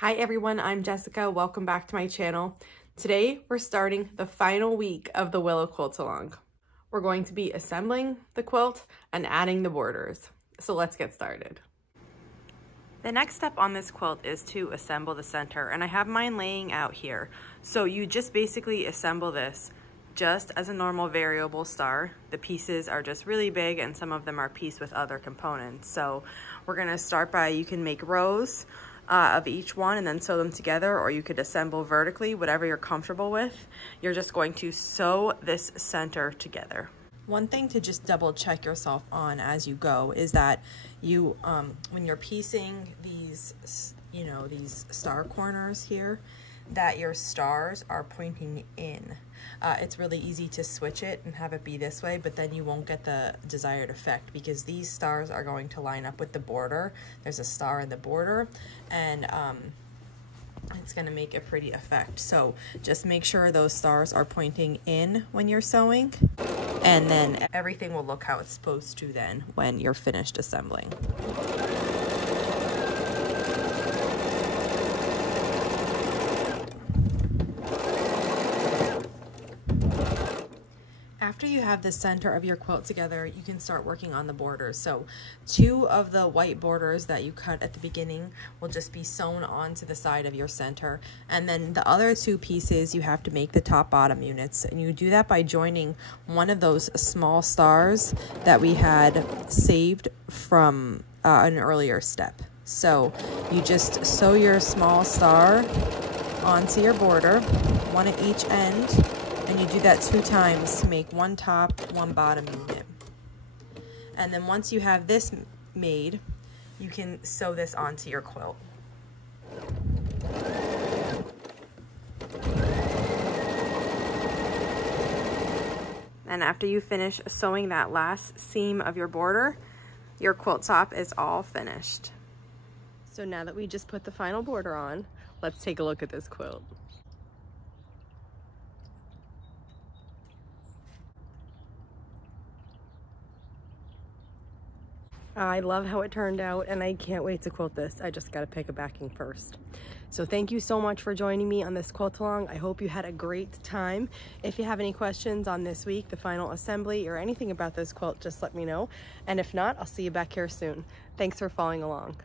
Hi everyone, I'm Jessica. Welcome back to my channel. Today we're starting the final week of the Willa Quilt along. We're going to be assembling the quilt and adding the borders. So let's get started. The next step on this quilt is to assemble the center, and I have mine laying out here. So you just basically assemble this just as a normal variable star. The pieces are just really big and some of them are pieced with other components. So we're gonna start by, you can make rows of each one and then sew them together, or you could assemble vertically, whatever you're comfortable with. You're just going to sew this center together. One thing to just double check yourself on as you go is that you, when you're piecing these, these star corners here, that your stars are pointing in. It's really easy to switch it and have it be this way, but then you won't get the desired effect because these stars are going to line up with the border. There's a star in the border, and it's going to make a pretty effect. So just make sure those stars are pointing in when you're sewing, and then everything will look how it's supposed to then when you're finished assembling. After you have the center of your quilt together, you can start working on the borders. So 2 of the white borders that you cut at the beginning will just be sewn onto the side of your center. And then the other 2 pieces, you have to make the top bottom units. And you do that by joining one of those small stars that we had saved from an earlier step. So you just sew your small star onto your border, one at each end. And you do that 2 times to make 1 top, 1 bottom unit. And then once you have this made, you can sew this onto your quilt. And after you finish sewing that last seam of your border, your quilt top is all finished. So now that we just put the final border on, let's take a look at this quilt. I love how it turned out, and I can't wait to quilt this. I just got to pick a backing first. So thank you so much for joining me on this quilt along. I hope you had a great time. If you have any questions on this week, the final assembly, or anything about this quilt, just let me know. And if not, I'll see you back here soon. Thanks for following along.